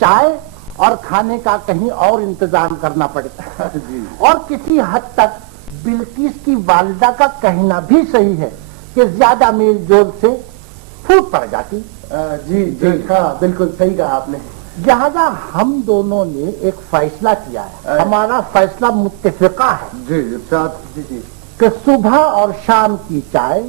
چائے اور کھانے کا کہیں اور انتظام کرنا پڑتا ہے اور کسی حد تک بلقیس کی والدہ کا کہنا بھی صحیح ہے کہ زیادہ میل جول سے پھوٹ پڑ جاتی. جی جی ہاں بالکل صحیح کہا آپ نے. لہذا ہم دونوں نے ایک فیصلہ کیا ہے. ہمارا فیصلہ متفقہ ہے جی جی جی کہ صبح اور شام کی چائے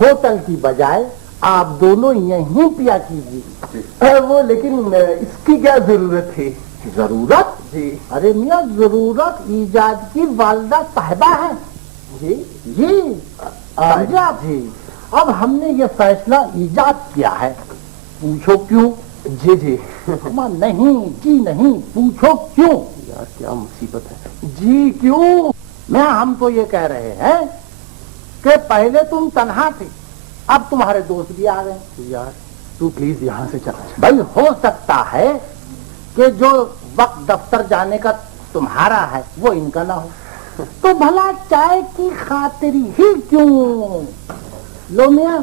ہوٹل کی بجائے آپ دونوں یہیں پیا کیجیے. وہ لیکن اس کی کیا ضرورت تھی؟ ضرورت؟ جی ارے میاں ضرورت ایجاد کی والدہ صاحبہ ہے. جی جی جی اب ہم نے یہ فیصلہ ایجاد کیا ہے. پوچھو کیوں؟ جی جی نہیں جی نہیں، پوچھو کیوں. یار کیا مصیبت ہے. جی کیوں؟ میں ہم تو یہ کہہ رہے ہیں کہ پہلے تم تنہا تھے، اب تمہارے دوست بھی آ گئے. یار تو پلیز یہاں سے چلا جا. بھائی ہو سکتا ہے کہ جو وقت دفتر جانے کا تمہارا ہے وہ ان کا نہ ہو، تو بھلا چائے کی خاطری ہی کیوں. لو میاں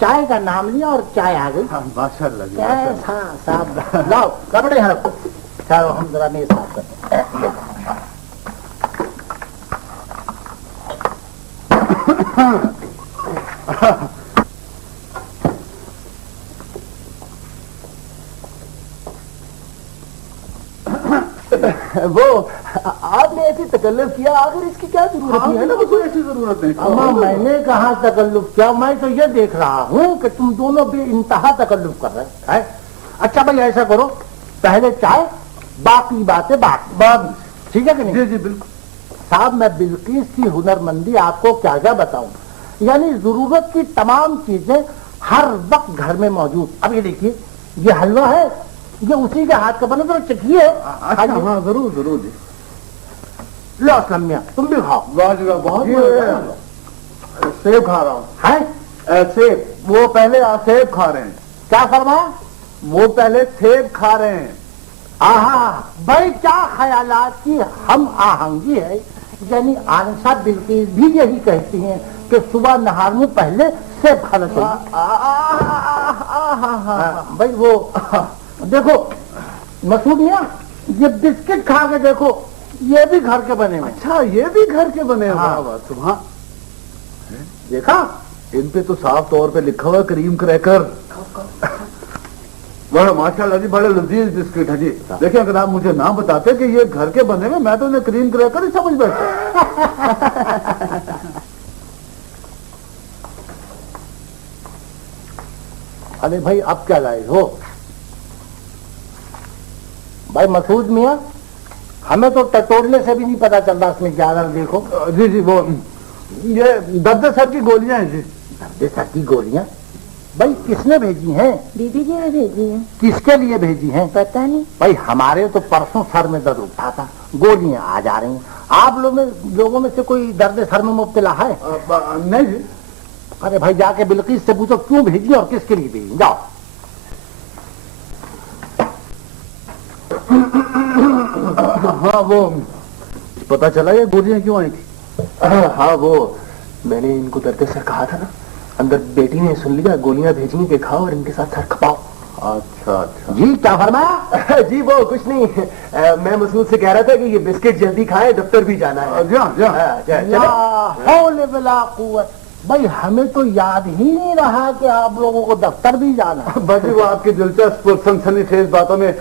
چائے کا نام لیا اور چائے آ گئی. ماشاء اللہ کیسا صاحب لاؤ کپڑے ہیں رکھو. چلو ہم ذرا نہیں صاف کرتے. وہ آپ نے ایسی تکلف کیا، آخر اس کی کیا ضرورت ہے نا. کوئی ایسی ضرورت نہیں. اما میں نے کہاں تکلف کیا، میں تو یہ دیکھ رہا ہوں کہ تم دونوں بے انتہا تکلف کر رہے ہیں. اچھا بھائی ایسا کرو، پہلے چائے باقی باتیں بعد. ٹھیک ہے کہ نہیں؟ جی جی بالکل. صاحب میں بلقیس کی ہنرمندی آپ کو کیا کیا بتاؤں. یعنی ضرورت کی تمام چیزیں ہر وقت گھر میں موجود. اب یہ دیکھیے یہ حلوہ ہے، یہ اسی کے ہاتھ کا بنا، تو چکھیے. ہاں ضرور ضرور جی. لو اسلم میاں تم بھی کھاؤ. بہت سیب کھا رہا ہوں. ہے سیب. وہ پہلے سیب کھا رہے ہیں. کیا فرمایا؟ وہ پہلے سیب کھا رہے ہیں. آہا بھائی کیا خیالات کی ہم آہنگی ہے. یعنی آنسا بلقیس بھی یہی کہتی ہیں کہ صبح نہار میں پہلے سیب کھانا چاہیے. بھائی وہ دیکھو مسعود میاں، یہ بسکٹ کھا کے دیکھو، یہ بھی گھر کے بنے ہوئے. اچھا یہ بھی گھر کے بنے ہوئے. صبح دیکھا ان پہ تو صاف طور پہ لکھا ہوا کریم کریکر. بڑا ماشاء اللہ جی بڑے لذیذ بسکٹ ہے جی. دیکھیں اگر آپ مجھے نہ بتاتے کہ یہ گھر کے بنے ہوئے، میں تو انہیں کریم کریکر ہی سمجھ بیٹھا. ارے بھائی اب کیا لائے ہو بھائی مسعود میاں؟ ہمیں تو ٹٹولنے سے بھی نہیں پتا چلتا اس میں کیا. دیکھو جی جی وہ یہ درد سر کی گولیاں ہیں جی. درد سر کی گولیاں؟ بھائی کس نے بھیجی ہیں؟ بی بی جی نے بھیجی ہیں. کس کے لیے بھیجی ہیں؟ پتہ نہیں. بھائی ہمارے تو پرسوں سر میں درد اٹھا تھا، گولیاں آ جا رہی ہیں. آپ لوگوں میں سے کوئی درد سر میں مبتلا ہے؟ نہیں جی. ارے بھائی جا کے بلقیس سے پوچھو کیوں بھیجی اور کس کے لیے بھیجی. جاؤ. ہاں وہ پتا چلا یہ گولیاں کیوں آئی تھی؟ ہاں وہ میں نے ان کو درد سر کہا تھا نا، اندر بیٹی نے سن لیا، گولیاں بھیجیں کہ کھاؤ اور ان کے ساتھ سر کھپاؤ. اچھا اچھا جی. کیا فرمایا؟ جی وہ کچھ نہیں، میں مسعود سے کہہ رہا تھا کہ یہ بسکٹ جلدی کھائے، دفتر بھی جانا ہے. لا حول ولا قوت. بھائی ہمیں تو یاد ہی نہیں رہا کہ آپ لوگوں کو دفتر بھی جانا ہے. بس وہ آپ کی دلچسپ سنسنی خیز باتوں میں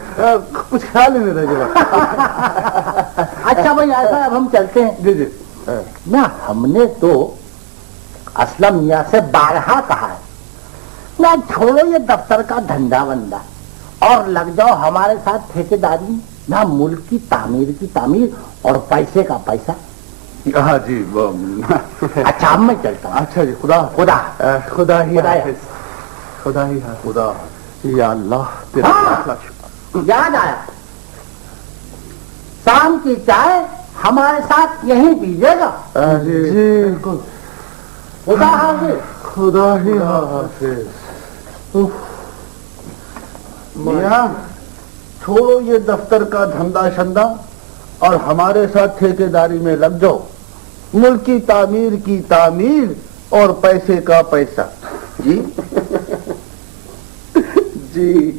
کچھ خیال ہی نہیں رہے گا. اچھا بھائی ایسا اب ہم چلتے ہیں. جی جی. نہ ہم نے تو اسلم میاں سے بارہا کہا ہے نہ چھوڑو یہ دفتر کا دھندا بندہ اور لگ جاؤ ہمارے ساتھ ٹھیکیداری. نہ ملک کی تعمیر اور پیسے کا پیسہ. ہاں جی وہ اچھا اب میں چلتا ہوں. اچھا جی. خدا خدا خدا ہی حافظ. خدا ہی خدا. یا اللہ یاد آیا شام کی چائے ہمارے ساتھ یہیں پیجیے گا. جی بالکل. خدا حافظ. خدا ہی حافظ. میاں چھوڑو یہ دفتر کا دھندا شندا اور ہمارے ساتھ ٹھیکیداری میں لگ جاؤ. ملک کی تعمیر اور پیسے کا پیسہ. جی جی.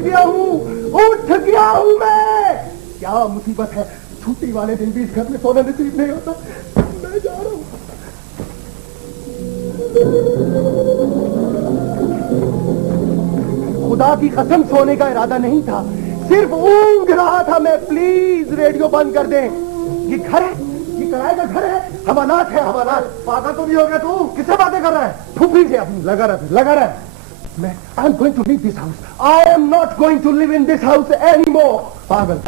گیا ہوں میں. کیا مصیبت ہے, چھٹی والے دن بھی اس گھر میں سونا نصیب نہیں ہوتا. میں جا رہا ہوں. خدا کی قسم سونے کا ارادہ نہیں تھا, صرف اونگ رہا تھا میں. پلیز ریڈیو بند کر دیں. یہ گھر ہے, یہ کرائے کا گھر ہے, حوالات ہے حوالات. پاگل تو نہیں ہو گیا تو, کس سے باتیں کر رہا ہے؟ پھوپھی سے اپنی لگا رہا ہے. میں I am going to leave this house. I am not going to live in this house anymore. پاگل.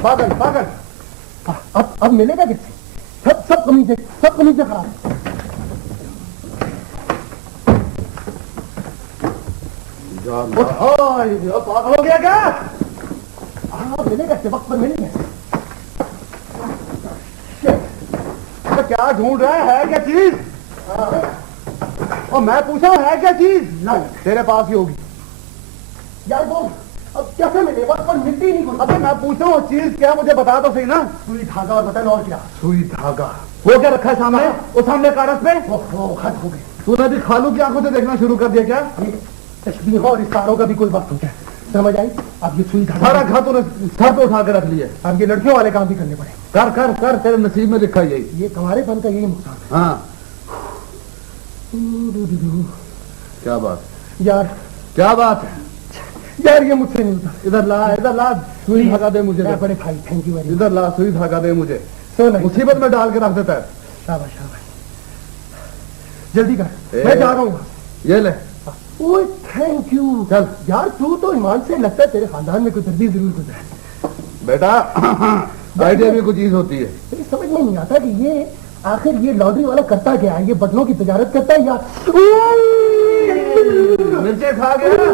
اب ملے گا کس سے؟ سب کمیزیں خراب. پاگل ہو گیا کیا؟ ملے گا وقت پر ملے گا. کیا ڈھونڈ رہا ہے کیا چیز؟ اور میں پوچھا ہوں ہے کیا چیز؟ تیرے پاس ہی ہوگی یار. وہ اب کیسے ملے, وقت پر ملتی ہی نہیں. ابھی میں پوچھتا ہوں چیز کیا, مجھے بتا تو صحیح نا. سوئی دھاگا. اور بتا اور کیا؟ سوئی دھاگا. وہ کیا رکھا ہے سامنے؟ وہ سامنے کاغذ پہ خط ہو گئی. تو نے بھی خالو کی آنکھوں سے دیکھنا شروع کر دیا کیا؟ تشبیہوں اور اشاروں کا بھی کوئی وقت ہوتا ہے, سمجھ آئی؟ اب یہ سوئی دھاگا سارا گھر تو نے سر پہ اٹھا کے رکھ لیا. اب یہ لڑکیوں والے کام بھی کرنے پڑے. کر تیرے نصیب میں لکھا یہی. یہ تمہارے پن کا یہی نقصان ہے. ہاں کیا بات یار, کیا بات ہے یار, یہ مجھ سے نہیں ہوتا. ادھر لا سوئی دھاگا دے مجھے. بڑے بھائی تھینک یو. ادھر لا سوئی دھاگا دے مجھے. مصیبت میں ڈال کے رکھ دیتا ہے. شاباش جلدی کر, میں جا رہا ہوں. یہ لے. Thank you. چل یار, تو ایمان سے لگتا ہے تیرے خاندان میں کوئی دردی ضرور گزرا ہے. بیٹا آئیڈیا بھی کوئی چیز ہوتی ہے. سمجھ میں نہیں آتا کہ یہ آخر یہ لاٹری والا کرتا کیا ہے. یہ بٹنوں کی تجارت کرتا ہے یا مرچے کھا گیا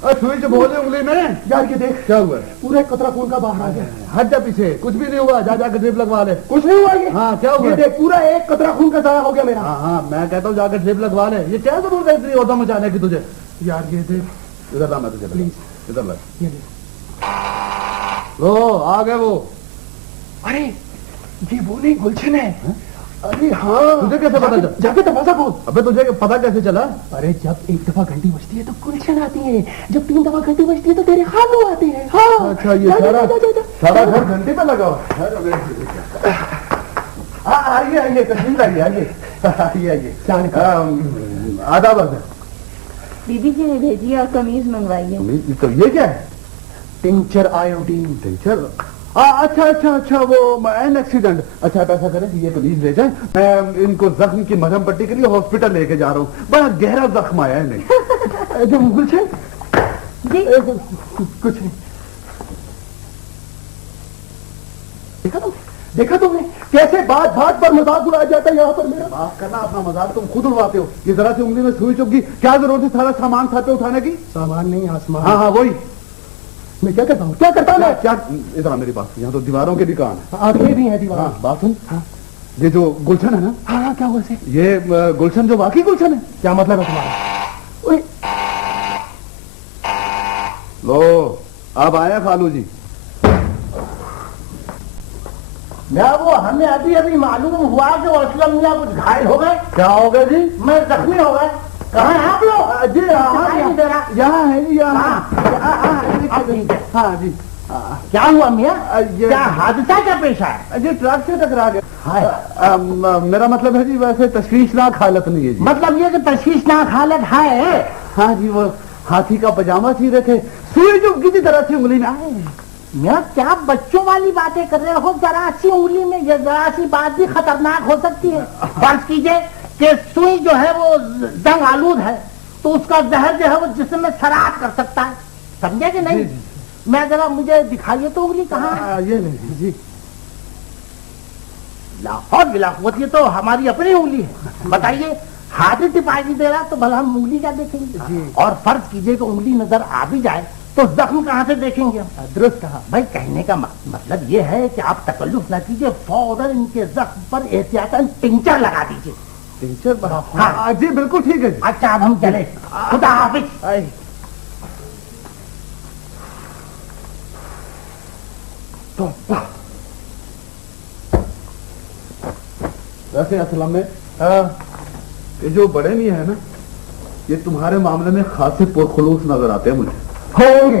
اور سوئی جو بولے انگلی میں. یار یہ دیکھ کیا ہوا, پورا ایک قطرہ خون کا باہر آ گیا. ہٹ جا پیچھے, کچھ بھی نہیں ہوا. جا کے ڈرپ لگوا لے. کچھ نہیں ہوا. یہ ہاں کیا ہوا, دیکھ پورا ایک قطرہ خون کا ضائع ہو گیا میرا. ہاں میں کہتا ہوں جا کے ڈرپ لگوا لے. یہ کیا ضرورت ہے اتنی ہوتا مچانے کی تجھے؟ یار یہ دیکھ ادھر لا, میں تجھے پلیز ادھر لا. لو آ گئے وہ. ارے یہ وہ نہیں گلشن ہے. ارے ہاں, تجھے کیسے پتا چلا؟ جا کے دروازہ کھول. ابے تجھے پتا کیسے چلا؟ ارے جب ایک دفعہ گھنٹی بجتی ہے تو گلشن آتی ہے, جب 3 دفعہ گھنٹی بجتی ہے تو تیرے خالو آتے ہیں. ہاں اچھا, یہ سارا گھر گھنٹی پہ لگا ہوا. آئیے تشریف آئیے. آداب. بی بی جی نے بھیجی اور قمیض منگوائی ہے. تو یہ کیا ہے؟ ٹنچر آیوڈین. ٹنچر, اچھا وہ این ایکسیڈنٹ. اچھا آپ ایسا کریں کہ یہ قمیض لے جائیں, میں ان کو زخم کی مرہم پٹی کے لیے ہاسپٹل لے کے جا رہا ہوں. بڑا گہرا زخم آیا ہے. نہیں جو گلشن جی کچھ نہیں. دیکھا تم نے کیسے بات پر مذاق اڑایا جاتا ہے یہاں پر. میرا معاف کرنا, اپنا مذاق تم خود اڑواتے ہو. یہ ذرا سی انگلی میں سوئی چپ گئی, کیا ضرورت ہے سارا سامان ساتھ پہ اٹھانے کی؟ سامان نہیں, آسمان. ہاں وہی میں کیا کرتا ہوں. کیا ادھر میری بات, یہاں تو دیواروں کے بھی کام ہے. آگے بھی ہے دیوار. بات سن, یہ جو گلشن ہے نا. ہاں کیا ہوا سے؟ یہ گلشن جو واقعی گلشن ہے. کیا مطلب ہے تمہارا؟ لو اب آئے خالو جی. وہ ہمیں ابھی معلوم ہوا کہ اسلم میاں کچھ گھائل ہو گئے. کیا ہو گئے جی؟ میں زخمی ہو گئے. کہاں ہیں آپ لوگ؟ جی یہاں ہے جی. ہاں جی. کیا ہوا میاں, کیا حادثہ کیا پیش آیا؟ جی ٹرک سے ٹکرا گیا. میرا مطلب ہے جی ویسے تشویشناک حالت نہیں ہے جی. مطلب یہ کہ تشویشناک حالت ہے. ہاں جی, وہ ہاتھی کا پاجامہ سی رہے تھے, سوئی جو کسی طرح سے انگلی میں آئے. میاں کیا بچوں والی باتیں کر رہے ہو؟ ذرا سی انگلی میں یہ ذرا سی بات بھی خطرناک ہو سکتی ہے. فرض کیجئے کہ سوئی جو ہے وہ زنگ آلود ہے تو اس کا زہر جو ہے وہ جسم میں سراب کر سکتا ہے. سمجھے کہ نہیں؟ میں ذرا مجھے دکھائیے تو انگلی کہاں ہے. یہ جی لاہور بلا قوت, یہ تو ہماری اپنی انگلی ہے. بتائیے ہاتھ ٹپائی نہیں دے رہا تو بھلا ہم انگلی کیا دیکھیں گے؟ اور فرض کیجئے کہ انگلی نظر آ بھی جائے تو زخم کہاں سے دیکھیں گے؟ درست کہا بھائی. کہنے کا مطلب یہ ہے کہ آپ تکلف نہ کیجئے, فوراً ان کے زخم پر احتیاطاً ٹنچر لگا دیجئے. ٹنچر؟ ہاں جی بالکل ٹھیک ہے. اچھا اب ہم چلے, خدا حافظ. ویسے اصل میں یہ جو بڑے میاں ہیں نا, یہ تمہارے معاملے میں خاصے پرخلوص نظر آتے ہیں مجھے. ہوں گے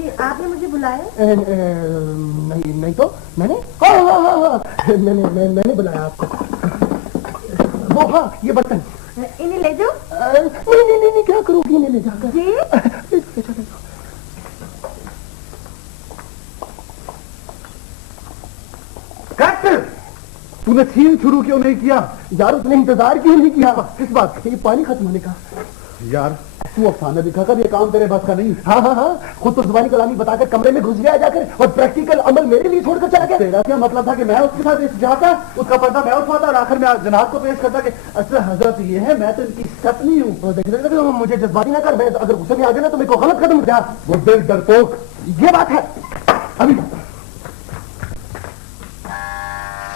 جی آپ نے مجھے بلایا؟ نہیں تو میں نے میں نے بلایا آپ کو. وہ ہاں یہ برتن انہیں لے جاؤ. نہیں کیا کرو گی میں لے جا کر. جی تو نے سین شروع کیوں نہیں کیا؟ یار اس نے انتظار کیوں نہیں کیا؟ کس بات کا؟ یہ پانی ختم ہونے کا. یار تو افسانہ دکھا کر یہ کام تیرے بس کا نہیں. ہاں خود تو زبانی کلامی بتا کر کمرے میں گھس گیا جا کر اور پریکٹیکل عمل میرے لیے چھوڑ کر چلا گیا. تیرا کیا مطلب تھا کہ میں اس کے ساتھ جاتا, اس کا پردہ میں اٹھواتا اور آخر میں جناب کو پیش کرتا کہ اصل حضرت یہ ہے, میں تو ان کی سچ نہیں ہوں. دیکھ مجھے جذباتی نہ کر, میں اگر غصے میں آ گیا نا تو میرے کو غلط قدم اٹھا. وہ دل ڈرپوک. یہ بات ہے. ابھی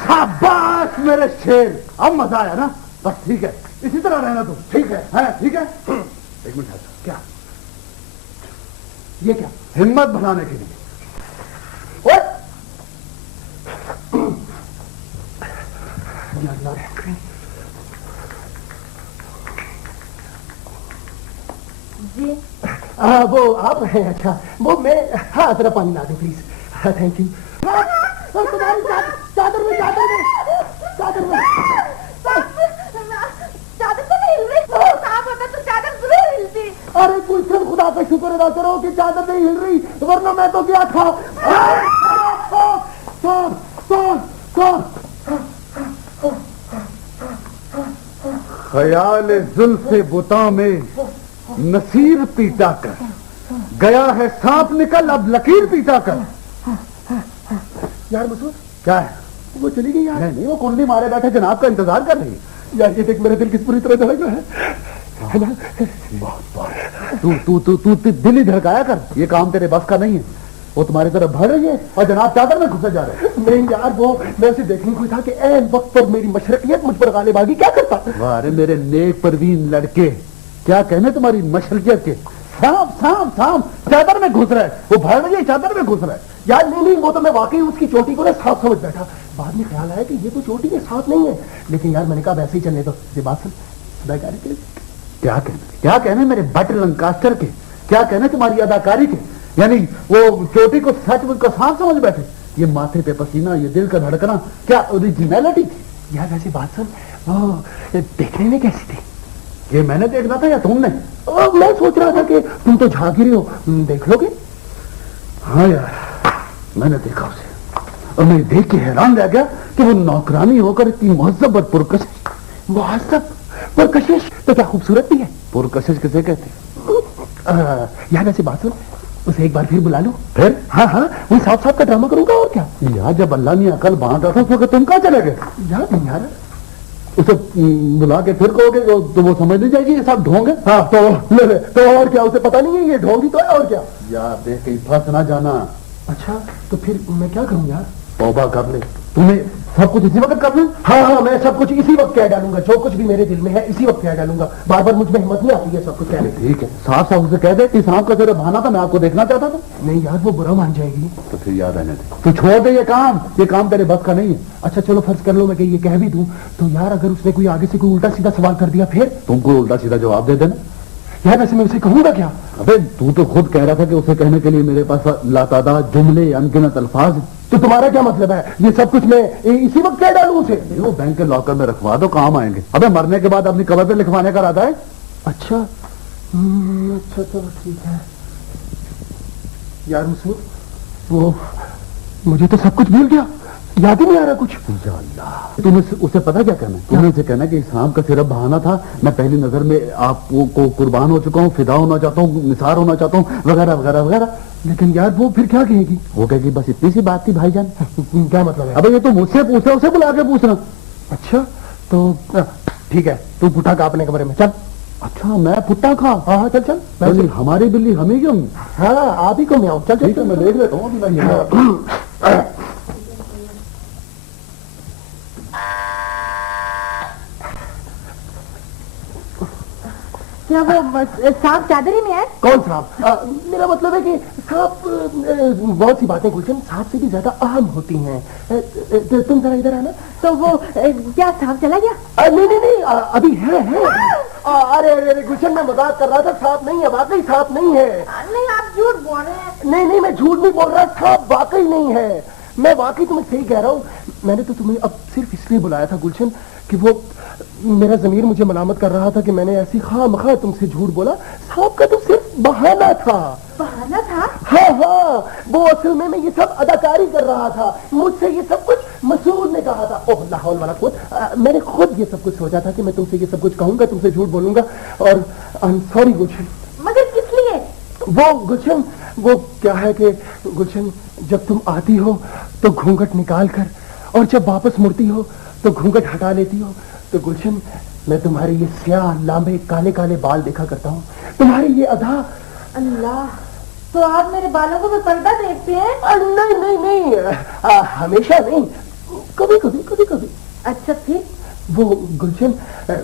شاباش میرے شیر, اب مزہ آیا نا. بس ٹھیک ہے, اسی طرح رہنا تو ٹھیک ہے. ٹھیک ہے, ایک منٹ. کیا یہ کیا ہمت بڑھانے کے لیے. جی وہ آپ ہیں. اچھا وہ میں, ہاں ذرا پانی لا دیں پلیز. Thank you. چادر میں چادر تو نہیں ہل رہی. صاحب ہوتا تو چادر ضرور ہلتی. ارے گلشن خدا کا شکر ادا کرو کہ چادر نہیں ہل رہی, ورنہ میں تو کیا تھا. خیال زلف بتا میں نصیر پیٹا کر گیا ہے سانپ نکل, اب لکیر پیٹا کر. یار مسعود کیا ہے؟ وہ چلی گئی یار. نہیں وہ کنڈلی مارے بیٹھے جناب کا انتظار کر رہی ہے. یار یہ دیکھ میرا دل کس پوری طرح دھڑک رہا ہے. تو دل ہی دھڑکایا کر, یہ کام تیرے بس کا نہیں ہے. وہ تمہاری طرف بڑھ رہی ہے اور جناب چادر میں گھسے جا رہے ہیں. نہیں یار وہ میں اسے دیکھنے کو تھا کہ این وقت پر میری مشرقیت مجھ پر غالب آ گئی. کیا کرتا؟ ارے میرے نیک پروین لڑکے, کیا کہنے تمہاری مشرقیت کے. سانپ چادر میں گھس رہا ہے, وہ بھر رہی ہے چادر میں گھس رہا ہے. یار نہیں وہ تو میں واقعی اس کی چوٹی کو نا سانپ سمجھ بیٹھا. بعد میں خیال آیا کہ یہ تو چوٹی کے ساتھ نہیں ہے, لیکن یار میں نے کہا ویسے ہی چلنے دو. یہ بات سن اداکاری کے کیا کہنے میرے بٹ لنکاسٹر کے, کیا کہنے تمہاری اداکاری کے. یعنی وہ چوٹی کو سچ مجھ کو سانپ سمجھ بیٹھے. یہ ماتھے پہ پسینہ, یہ دل کا دھڑکنا کیا اوریجنلٹی تھی؟ یار ویسے بات سن, وہ دیکھنے میں کیسی تھی؟ یہ میں نے دیکھنا تھا یا تم نے؟ میں سوچ رہا تھا کہ تم تو جھانک ہی رہے ہو, دیکھ لو گے. ہاں یار میں نے دیکھا اسے, اور میں دیکھ کے حیران رہ گیا کہ وہ نوکرانی ہو کر اتنی مہذب اور پرکشش. مہذب پرکشش تو کیا خوبصورت بھی ہے. پرکشش کسے کہتے ہیں؟ یار ایسی بات سن, اسے ایک بار پھر بلا لو. پھر ہاں وہ صاف کا ڈرامہ کروں گا اور کیا. یار جب اللہ نے عقل بانٹ رہا تھا تو تم کہاں چلے گئے؟ یار اسے بلا کے پھر کہو گے تو وہ سمجھ نہیں جائے گی یہ سب ڈھونگ ہے. ہاں تو اور کیا, اسے پتا نہیں ہے یہ ڈھونگی تو ہے اور کیا. یار دیکھ کہیں پھنس نہ جانا. اچھا تو پھر میں کیا کروں یار؟ توبہ کر لے. تمہیں سب کچھ اسی وقت کر لیں. ہاں میں سب کچھ اسی وقت کہہ ڈالوں گا, جو کچھ بھی میرے دل میں ہے اسی وقت کہہ ڈالوں گا. بار بار مجھ میں ہمت نہیں آتی ہے سب کچھ کہنے. ٹھیک ہے, صاف اسے کہہ دے کہ صاحب کا صرف بہانا تھا, میں آپ کو دیکھنا چاہتا تھا. نہیں یار وہ برا مان جائے گی. تو پھر یاد آنے دے, تو چھوڑ دے یہ کام تیرے بس کا نہیں ہے. اچھا چلو فرض کر لو میں کہ یہ کہہ بھی دوں تو یار اگر اس نے کوئی آگے سے کوئی الٹا سیدھا سوال کر دیا پھر تم کو الٹا سیدھا جواب دے دینا. یار ویسے میں اسے کہوں گا کیا؟ ابے تو خود کہہ رہا تھا کہ اسے کہنے کے لیے میرے پاس لاتعداد جملے انگنت الفاظ. تو تمہارا کیا مطلب ہے یہ سب کچھ میں اسی وقت کہہ ڈالوں اسے؟ وہ بینک کے لاکر میں رکھوا دو, کام آئیں گے. ابے مرنے کے بعد اپنی قبر پہ لکھوانے کا ارادہ ہے؟ اچھا چلو ٹھیک ہے. یار مسعود وہ مجھے تو سب کچھ بھول گیا, یاد ہی نہیں آ رہا کچھ. یا اللہ, تم اسے پتا کیا کہنا ہے؟ تمہیں اسے کہنا کہ اسلام کا صرف بہانا تھا, میں پہلی نظر میں آپ کو قربان ہو چکا ہوں, فدا ہونا چاہتا ہوں, نثار ہونا چاہتا ہوں, وغیرہ وغیرہ وغیرہ. لیکن یار وہ پھر کیا کہے گی؟ وہ کہے گی بس اتنی سی بات تھی بھائی جان. کیا مطلب ہے؟ ابے یہ تو مجھ سے پوچھ رہا, اسے بلا کے پوچھنا. اچھا تو ٹھیک ہے, تو پٹھا کا اپنے کمرے میں چل. اچھا میں پٹا کھا. ہاں چل ہماری بلی ہمیں کیوں؟ ہاں آپ ہی کو میں آؤں. چل ٹھیک ہے میں دیکھ لیتا ہوں. کیا وہ صاحب چادر ہی میں ہے؟ کون صاحب؟ میرا مطلب ہے کہ صاحب بہت سی باتیں گلشن صاحب سے بھی زیادہ اہم ہوتی ہیں. تم ذرا ادھر آنا. تو وہ کیا صاحب چلا گیا؟ نہیں ابھی ہے. ارے ارے ارے گلشن میں مذاق کر رہا تھا, سانپ نہیں ہے, واقعی سانپ نہیں ہے. نہیں آپ جھوٹ بول رہے ہیں. نہیں میں جھوٹ نہیں بول رہا, سانپ واقعی نہیں ہے, میں واقعی تمہیں صحیح کہہ رہا ہوں. میں نے تو تمہیں اب صرف اس لیے بلایا تھا گلشن کہ وہ میرا ضمیر مجھے ملامت کر رہا تھا کہ میں نے ایسی خواہ مخواہ تم سے جھوٹ بولا. سانپ کا تو صرف بہانہ تھا. بہانہ تھا؟ ہاں, وہ اصل میں یہ سب اداکاری کر رہا تھا. مجھ سے یہ سب کچھ مسعود نے کہا تھا. اوہ لا حول ولا قوت, میں نے خود یہ سب کچھ سوچا تھا کہ میں تم سے یہ سب کچھ کہوں گا, تم سے جھوٹ بولوں گا, اور آئی ایم سوری گلشن. مگر کس لیے؟ وہ گلشن, وہ کیا ہے کہ گلشن جب تم آتی ہو تو گھونگھٹ نکال کر, اور جب واپس مڑتی ہو تو گھونگھٹ ہٹا لیتی ہو. تو گلشن میں تمہارے یہ سیاہ لامبے کالے کالے بال دیکھا کرتا ہوں, تمہاری یہ ادا. اللہ, تو آپ میرے بالوں کو بھی پردہ دیکھتے ہیں؟ نہیں, ہمیشہ نہیں, کبھی کبھی. اچھا پھر؟ وہ گلشن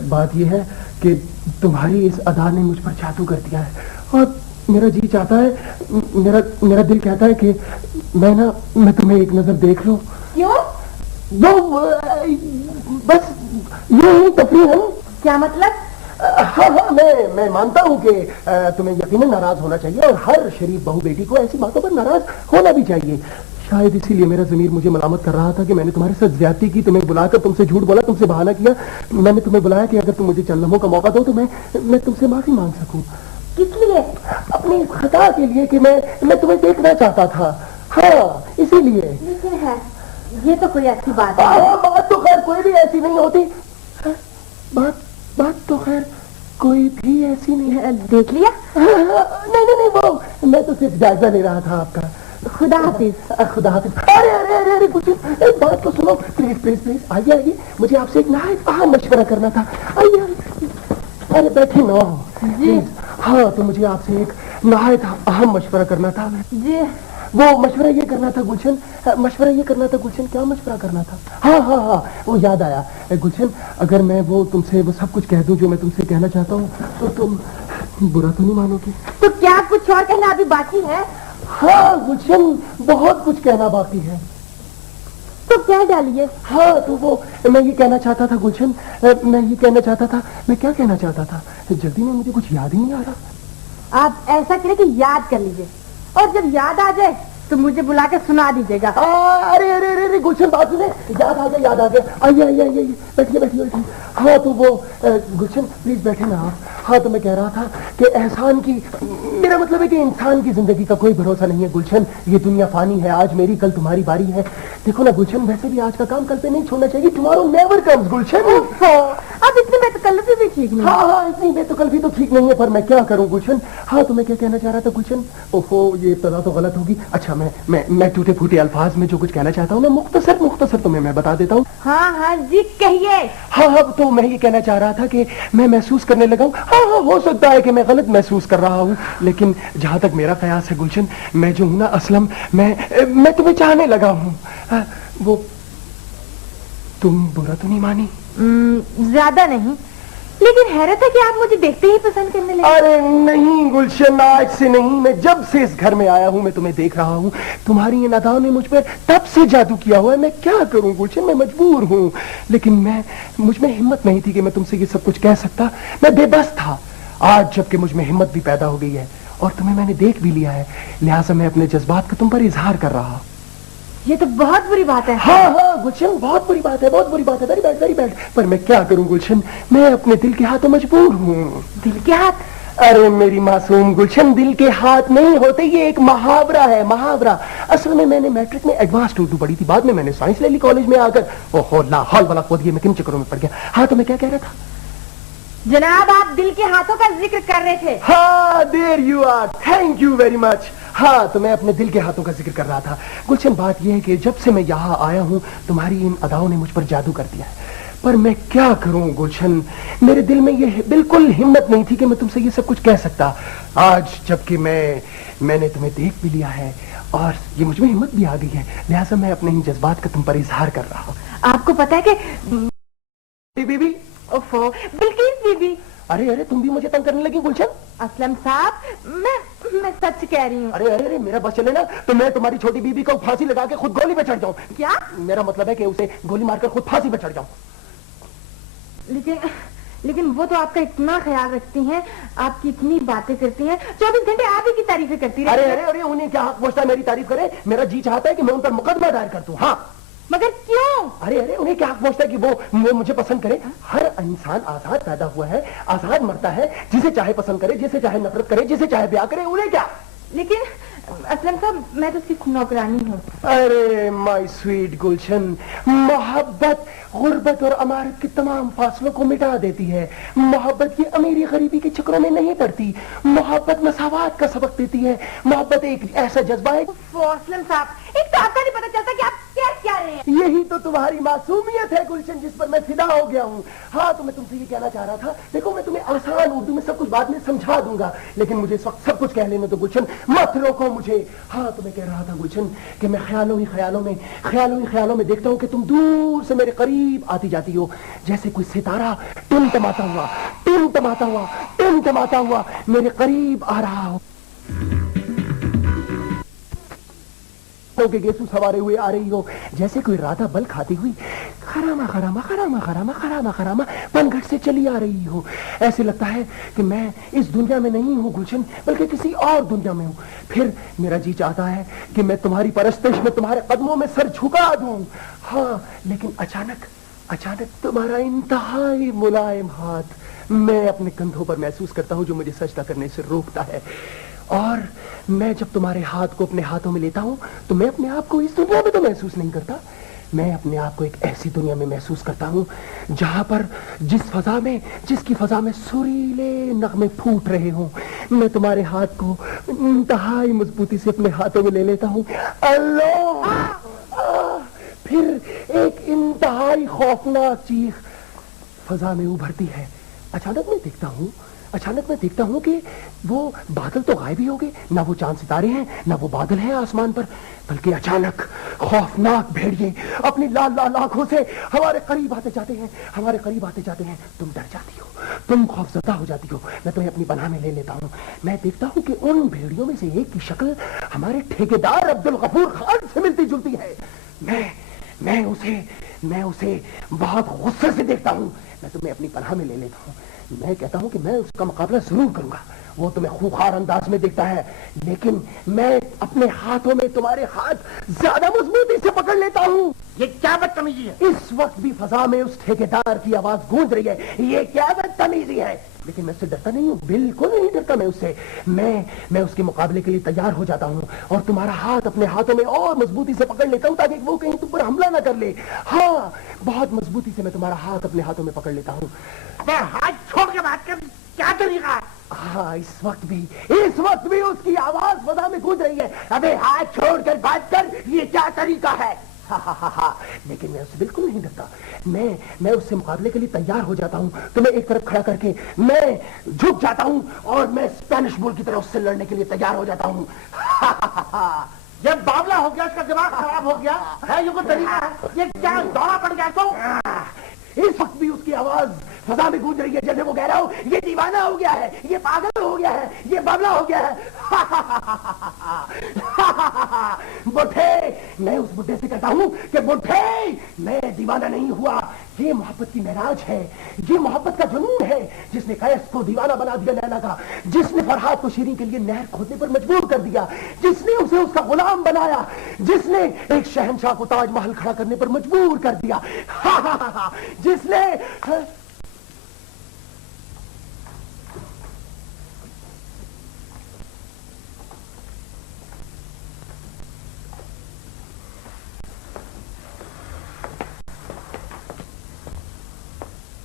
بات یہ ہے کہ تمہاری اس ادا نے مجھ پر جادو کر دیا ہے, اور میرا جی چاہتا ہے, میرا دل کہتا ہے کہ میں تمہیں ایک نظر دیکھ لوں. کیوں؟ وہ بس یہ ہی تفریح ہے. کیا مطلب؟ ہاں میں مانتا ہوں کہ تمہیں یقیناً ناراض ہونا چاہیے, اور ہر شریف بہو بیٹی کو ایسی باتوں پر ناراض ہونا بھی چاہیے. شاید اسی لیے میرا ضمیر مجھے ملامت کر رہا تھا کہ میں نے تمہارے ساتھ زیادتی کی, تمہیں بلا کر تم سے جھوٹ بولا, تم سے بہانہ کیا. میں نے تمہیں بلایا کہ اگر تم مجھے چند لمحوں کا موقع دو تو میں تم سے معافی مانگ سکوں. کس لیے؟ اپنی خطا کے لیے کہ میں تمہیں دیکھنا چاہتا تھا. ہاں اسی لیے. لیکن ہے یہ تو کوئی ایسی بات ہے. بات تو خیر کوئی بھی ایسی نہیں ہوتی. بات تو خیر کوئی بھی ایسی نہیں ہے. دیکھ لیا؟ نہیں وہ میں تو صرف جائزہ لے رہا تھا آپ کا. خدا حافظ. خدا حافظ. ارے کچھ ایک بات تو سنو پلیز. آئیے, مجھے آپ سے ایک نہایت اہم مشورہ کرنا تھا. آئیے. ارے بیٹھے نا. جی. ہاں تو مجھے آپ سے ایک نہایت اہم مشورہ کرنا تھا. جی. وہ مشورہ یہ کرنا تھا گلشن, کیا مشورہ کرنا تھا؟ ہاں وہ یاد آیا گلشن, اگر میں وہ تم سے وہ سب کچھ کہہ دوں جو میں تم سے کہنا چاہتا ہوں تو تم برا تو نہیں مانو گی؟ تو کیا کچھ اور کہنا ابھی باقی ہے؟ ہاں گلشن, بہت کچھ کہنا باقی ہے. تو کیا ڈالیے؟ ہاں تو وہ میں یہ کہنا چاہتا تھا گلشن, میں کیا کہنا چاہتا تھا, جلدی میں مجھے کچھ یاد ہی نہیں آ رہا. آپ ایسا کریں کہ یاد کر لیجئے, اور جب یاد آ جائے تو مجھے بلا کے سنا دیجیے گا. ارے گلشن بات سنیں, یاد آ گیا. آئیے بیٹھیے. ہاں تو وہ گلشن پلیز بیٹھے نا آپ. ہاں تو میں کہہ رہا تھا کہ احسان کی, میرا مطلب ہے کہ انسان کی زندگی کا کوئی بھروسہ نہیں ہے گلشن. یہ دنیا فانی ہے, آج میری کل تمہاری باری ہے. دیکھو نا گلشن, ویسے بھی آج کا کام کل پہ نہیں چھوڑنا چاہیے. ٹمارو نیور کمز گلشن. اب اتنی بے تکلفی بھی ٹھیک نہیں. ہاں اتنی بے تکلفی تو ٹھیک نہیں ہے, پر میں کیا کروں گلشن. ہاں تو میں کیا کہنا چاہ رہا تھا گلشن, اوہو یہ ابتدا تو غلط ہوگی. اچھا میں ٹوٹے پھوٹے الفاظ میں جو کچھ کہنا چاہتا ہوں نا, مختصر تمہیں میں بتا دیتا ہوں. ہاں جی کہیے. ہاں تو میں یہ کہنا چاہ رہا تھا کہ میں محسوس کرنے لگا ہوں. ہاں ہو سکتا ہے کہ میں غلط محسوس کر رہا ہوں, لیکن جہاں تک میرا خیال ہے گلشن, میں جو ہوں نا اسلم میں تمہیں چاہنے لگا ہوں. وہ تم برا تو نہیں مانی؟ زیادہ نہیں, لیکن حیرت ہے کہ آپ مجھے دیکھتے ہی پسند کرنے لگے. ارے نہیں گلشن, آج سے نہیں, میں جب سے اس گھر میں آیا ہوں میں تمہیں دیکھ رہا ہوں. تمہاری ان اداؤں نے مجھ پر تب سے جادو کیا ہوا ہے. میں کیا کروں گلشن, میں مجبور ہوں. لیکن مجھ میں ہمت نہیں تھی کہ میں تم سے یہ سب کچھ کہہ سکتا. میں بے بس تھا. آج جب کہ مجھ میں ہمت بھی پیدا ہو گئی ہے اور تمہیں میں نے دیکھ بھی لیا ہے, لہٰذا میں اپنے جذبات کا تم پر اظہار کر رہا ہوں. یہ تو بہت بری بات ہے. ہاں گلشن, بہت بری بات ہے. Very bad. پر میں کیا کروں گلشن, میں اپنے دل کے ہاتھوں مجبور ہوں. دل کے ہاتھ؟ ارے میری معصوم گلشن, دل کے ہاتھ نہیں ہوتے, یہ ایک محاورہ ہے, محاورہ. اصل میں نے میٹرک میں ایڈوانس اردو پڑھی تھی, بعد میں نے سائنس لے لی کالج میں آ کر. اوہو لا حول ولا قوت, یہ میں کن چکروں میں پڑ گیا. ہاں تو میں کیا کہہ رہا تھا جناب, آپ دل کے ہاتھوں کا ذکر کر رہے تھے. ہاں there you are, thank you very much. ہاں تو میں اپنے دل کے ہاتھوں کا ذکر کر رہا تھا گلشن. بات یہ ہے کہ جب سے میں یہاں آیا ہوں تمہاری ان اداؤں نے مجھ پر جادو کر دیا ہے. پر میں کیا کروں گلشن, میرے دل میں یہ بالکل ہمت نہیں تھی کہ میں تم سے یہ سب کچھ کہہ سکتا. آج جب کہ میں نے تمہیں دیکھ بھی لیا ہے اور یہ مجھ میں ہمت بھی آ گئی ہے, لہٰذا میں اپنے ان جذبات کا تم پر اظہار کر رہا ہوں. آپ کو پتا ہے کہ بی بی بلقیس بی بی. ارے تم بھی مجھے تنگ کرنے لگی گلشن. اسلم صاحب, میں سچ کہہ رہی ہوں. ارے میرا بس چلے نا تو میں تمہاری چھوٹی بیوی کو پھانسی لگا کے خود گولی پہ چڑھ جاؤں. کیا؟ میرا مطلب ہے کہ اسے گولی مار کر خود پھانسی پہ چڑھ جاؤں. لیکن وہ تو آپ کا اتنا خیال رکھتی ہیں, آپ کی اتنی باتیں کرتی ہیں, 24 گھنٹے آپ ہی کی تعریفیں کرتی ارے رہتی ارے ارے انہیں کیا حق پہنچتا ہے میری تعریف کرے؟ میرا جی چاہتا ہے کہ میں ان پر مقدمہ دائر کر دوں. ہاں مگر کیوں؟ ارے ارے انہیں کیا حق پہنچتا ہے کہ وہ مجھے پسند کرے؟ ہر انسان آزاد پیدا ہوا ہے, آزاد مرتا ہے, جسے چاہے پسند کرے, جسے چاہے نفرت کرے, جسے چاہے بیاہ کرے, انہیں کیا؟ لیکن اسلم صاحب میں تو اس کی نوکرانی ہوں. ارے مائی سویٹ گلشن, محبت غربت اور امارت کے تمام فاصلوں کو مٹا دیتی ہے. محبت کی امیری غریبی کے چکروں میں نہیں پڑتی. محبت مساوات کا سبق دیتی ہے. محبت ایک ایسا جذبہ ہے. اسلم صاحب ایک تو آپ کا نہیں پتا چلتا کہ آپ کیا رہے ہیں. یہی تو تمہاری معصومیت ہے گلشن, جس پر میں فدا ہو گیا ہوں. ہاں تو میں تم سے یہ کہنا چاہ رہا تھا, دیکھو میں تمہیں آسان اردو میں سب کچھ بعد میں سمجھا دوں گا, لیکن مجھے اس وقت سب کچھ کہہ لینے تو گلشن, مت روکو مجھے. ہاں تو میں کہہ رہا تھا گلشن کہ میں خیالوں ہی خیالوں میں دیکھتا ہوں کہ تم دور سے میرے قریب آتی جاتی ہو, جیسے کوئی ستارہ ٹمٹماتا ہوا میرے قریب آ رہا ہو, کے گیسو سوارے ہوئے آ رہی ہو, جیسے کوئی رادھا بل کھاتی ہوئی خراما پنگھٹ سے چلی آ رہی ہو. ایسے لگتا ہے کہ میں اس دنیا میں نہیں ہوں گلشن, بلکہ کسی اور دنیا میں ہوں. پھر میرا جی چاہتا ہے کہ میں تمہاری پرستش میں تمہارے قدموں میں سر جھکا دوں. ہاں لیکن اچانک تمہارا انتہائی ملائم ہاتھ میں اپنے کندھوں پر محسوس کرتا ہوں, جو مجھے سجدہ کرنے سے روکتا ہے. اور میں جب تمہارے ہاتھ کو اپنے ہاتھوں میں لیتا ہوں تو میں اپنے آپ کو اس دنیا میں تو محسوس نہیں کرتا, میں اپنے آپ کو ایک ایسی دنیا میں محسوس کرتا ہوں جہاں پر جس کی فضا میں سریلے نغمے پھوٹ رہے ہوں. میں تمہارے ہاتھ کو انتہائی مضبوطی سے اپنے ہاتھوں میں لے لیتا ہوں. اللہ, پھر ایک انتہائی خوفناک چیخ فضا میں ابھرتی ہے. اچانک میں دیکھتا ہوں کہ وہ بادل تو غائب ہی ہو گئے, نہ وہ چاند ستارے ہیں نہ وہ بادل ہیں آسمان پر, بلکہ اچانک خوفناک بھیڑیے اپنی لال لال آنکھوں سے ہمارے قریب آتے جاتے ہیں. تم ڈر جاتی ہو, تم خوفزدہ ہو جاتی ہو. میں تمہیں اپنی پناہ میں لے لیتا ہوں. میں دیکھتا ہوں کہ ان بھیڑیوں میں سے ایک کی شکل ہمارے ٹھیکیدار عبدالغفور خان سے ملتی جلتی ہے. میں اسے بہت غصے سے دیکھتا ہوں. میں تمہیں اپنی پناہ میں لے لیتا ہوں. میں کہتا ہوں کہ میں اس کا مقابلہ ضرور کروں گا. وہ تمہیں خوخار انداز میں دیکھتا ہے, لیکن میں اپنے ہاتھوں میں تمہارے ہاتھ زیادہ مضبوطی سے پکڑ لیتا ہوں. یہ کیا بدتمیزی ہے؟ اس وقت بھی فضا میں اس ٹھیکیدار کی آواز گونج رہی ہے, یہ کیا بدتمیزی ہے. لیکن میں اس سے ڈرتا نہیں ہوں, بالکل نہیں ڈرتا میں اس سے. میں اس کے مقابلے کے لیے تیار ہو جاتا ہوں اور تمہارا ہاتھ اپنے ہاتھوں میں اور مضبوطی سے پکڑ لیتا ہوں تاکہ وہ کہیں تم پر حملہ نہ کر لے. ہاں بہت مضبوطی سے میں تمہارا ہاتھ اپنے ہاتھوں میں پکڑ لیتا ہوں. ہاتھ چھوڑ کے بات کر, کیا طریقہ ہے؟ ہاں اس وقت بھی اس کی آواز فضا میں گونج رہی ہے. ابے ہاتھ چھوڑ کر بات کر, یہ کیا طریقہ ہے؟ لیکن میں اس سے بالکل نہیں ڈرتا. میں اس سے مقابلے کے لیے تیار ہو جاتا ہوں. تو میں ایک طرف کھڑا کر کے میں جھک جاتا ہوں اور میں اسپینش بول کی طرح اس سے لڑنے کے لیے تیار ہو جاتا ہوں. یہ بابلا ہو گیا, اس کا دماغ خراب ہو گیا ہے, یہ کوئی طریقہ ہے؟ یہ کیا دورہ پڑ گیا تو؟ اس وقت بھی اس کی آواز فضا میں گونج رہی ہے, جیسے وہ کہہ رہا ہو یہ دیوانہ ہو گیا ہے, یہ پاگل ہو گیا ہے, یہ بابلا ہو گیا ہے. بڈھے, میں اس بڈھے سے کہتا ہوں کہ بڈھے میں دیوانہ نہیں ہوا. یہ محبت کی معراج ہے, یہ محبت کا جنون ہے جس نے قیس کو دیوانہ بنا دیا لیلا کا, جس نے فرحاد کو شیریں کے لیے نہر کھودنے پر مجبور کر دیا, جس نے اسے اس کا غلام بنایا, جس نے ایک شہنشاہ کو تاج محل کھڑا کرنے پر مجبور کر دیا, جس نے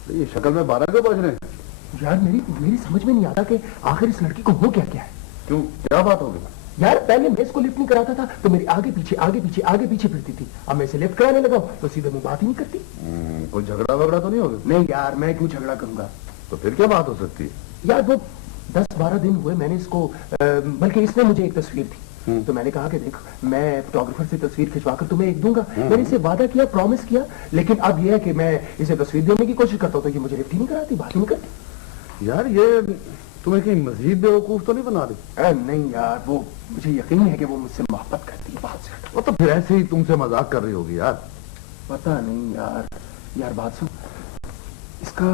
یہ شکل میں 12 کیوں بج رہے ہیں؟ یار میری سمجھ میں نہیں آتا کہ آخر اس لڑکی کو ہو کیا ہے. کیوں, کیا بات ہو گئی؟ یار پہلے میں اس کو لفٹ نہیں کراتا تھا تو میری آگے پیچھے پھرتی تھی. اب میں اسے لفٹ کرانے لگا تو سیدھے منہ بات ہی نہیں کرتی. کوئی جھگڑا وگڑا تو نہیں ہوگا؟ نہیں یار, میں کیوں جھگڑا کروں گا؟ تو پھر کیا بات ہو سکتی ہے؟ یار وہ 10-12 دن ہوئے میں نے اس کو, بلکہ اس نے مجھے ایک تصویر دی تو میں نے کہا کہ دیکھ میں فوٹوگرافر سے تصویر کھنچوا کر تمہیں ایک دوں گا. میں نے اسے وعدہ کیا, پرومس کیا, لیکن اب یہ ہے کہ میں اسے تصویر دینے کی کوشش کرتا ہوں تو یہ مجھے لفٹ ہی نہیں کراتی, بات ہی نہیں کرتی. یار یہ تمہیں کہیں مزید بیوقوف تو نہیں بنا رہی؟ نہیں یار, وہ مجھے یقین ہے کہ وہ مجھ سے محبت کرتی ہے بہت زیادہ. وہ تو پھر ایسے ہی تم سے مذاق کر رہی ہوگی یار. پتا نہیں یار. بات سن, اس کا